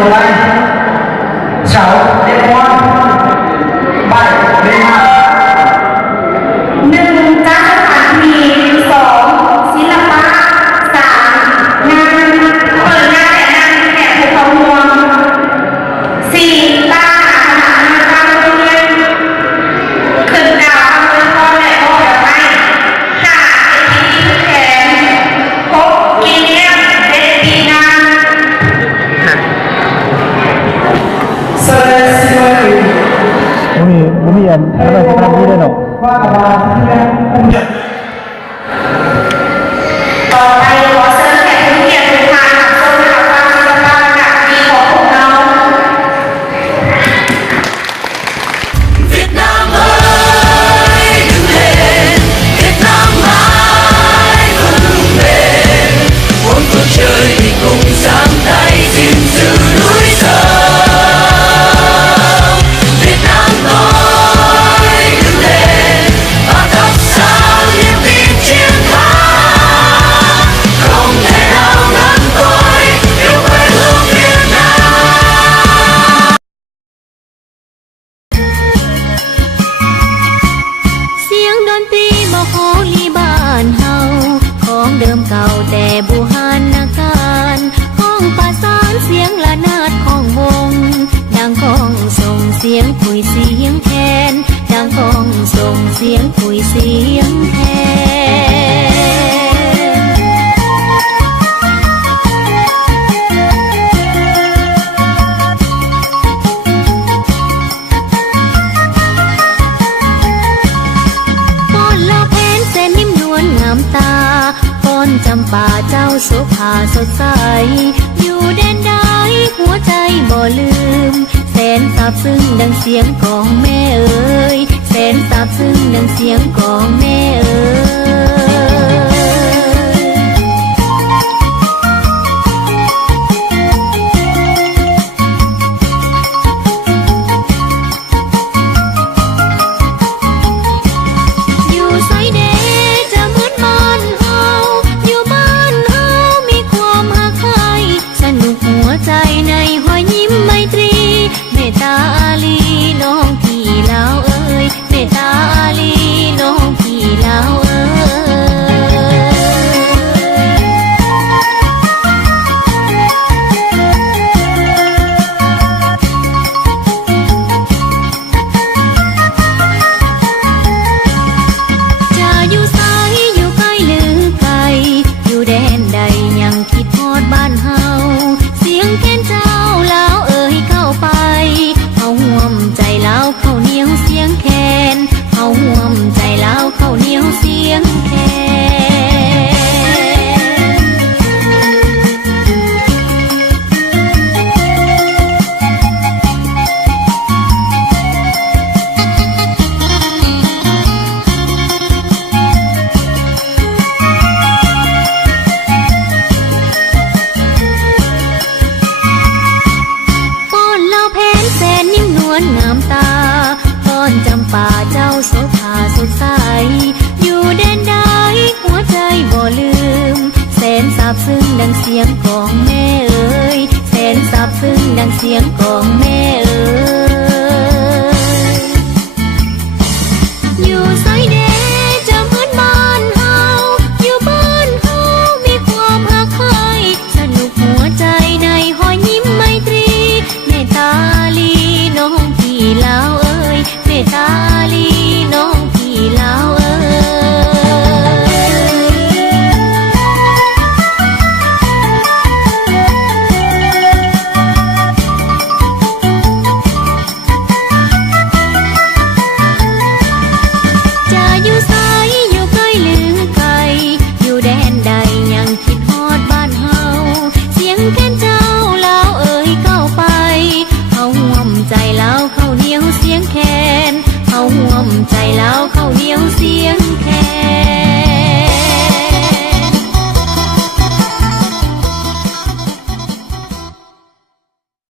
đầu đây 6 đêm ngoan 7 đêm hai 1จ้างสถานที่2ศิลปะ3งานเปิดงานแต่งงานแขกภูเขาห่วง4ตาสถานการโรงเรียนขึ้นดาวอำเภอพรและโอ้ยไป5เป็นพิธีแขน6กินเลี้ยง7ปีงาน ผมมีอันอะไรสถานที่ได้หรอ ต่อไปขอเชิญแขกผู้เกียรติทุกท่านชมข่าวความศิลปะจากปีของพวกเรา Việt Nam ơi đừng hẹn Việt Nam mãi vững bền muôn phương trời thì cùng sáng tay gìn giữ núi sông Việt Nam ơi đừng hẹn và thắp sáng niềm tin chiến thắng không thể nào ngăn tôi yêu quê hương Việt Nam เสียงดนตรีมโหรีบ้านเฮาของเดิมเก่าแต่บูหานาการห้องประสานเสียงละนาดของวงดังก้องส่งเสียงคุยเสียงแคนดังก้องส่งเสียงคุยเสียงแคน ป้อนละแผนแสนนิ่มนวลงามตาป้อนจำป่าเจ้าโสภาสดใส อยู่แดนใดหัวใจบ่ลืม แสนซาบซึ้งดังเสียงของแม่เอ๋ยแสนซาบซึ้งดังเสียงของแม่เอ๋ย อยู่ไสเดจะเหมือนบ้านเฮาอยู่บ้านเฮามีความหักใครสนุกหัวใจในหอยยิ้มไมตรีเมตตาอาลีน้องพี่ลาวเอ้ยเมตตาอาลีน้องพี่ลาวเอ้ย จะอยู่ไสอยู่ใกล้หรือไกลอยู่แดนใดยังคิดฮอดบ้านเฮาเสียงแค้นเจ้าลาวเอ่ยเข้าไปเฮาห่วมใจลาวเข้าเหนียวเสียงแคนเฮาห่วมใจลาวเข้าเหนียวเสียงแคน ป้อนเล่าแผนแสนนิ่มนวลงามตาป้อนจำป่าเจ้าโสภาสดใส อยู่แดนใดหัวใจบ่ลืม แสนซาบซึ้งดังเสียงของแม่เอ๋ยแสนซาบซึ้งดังเสียงของแม่เอ๋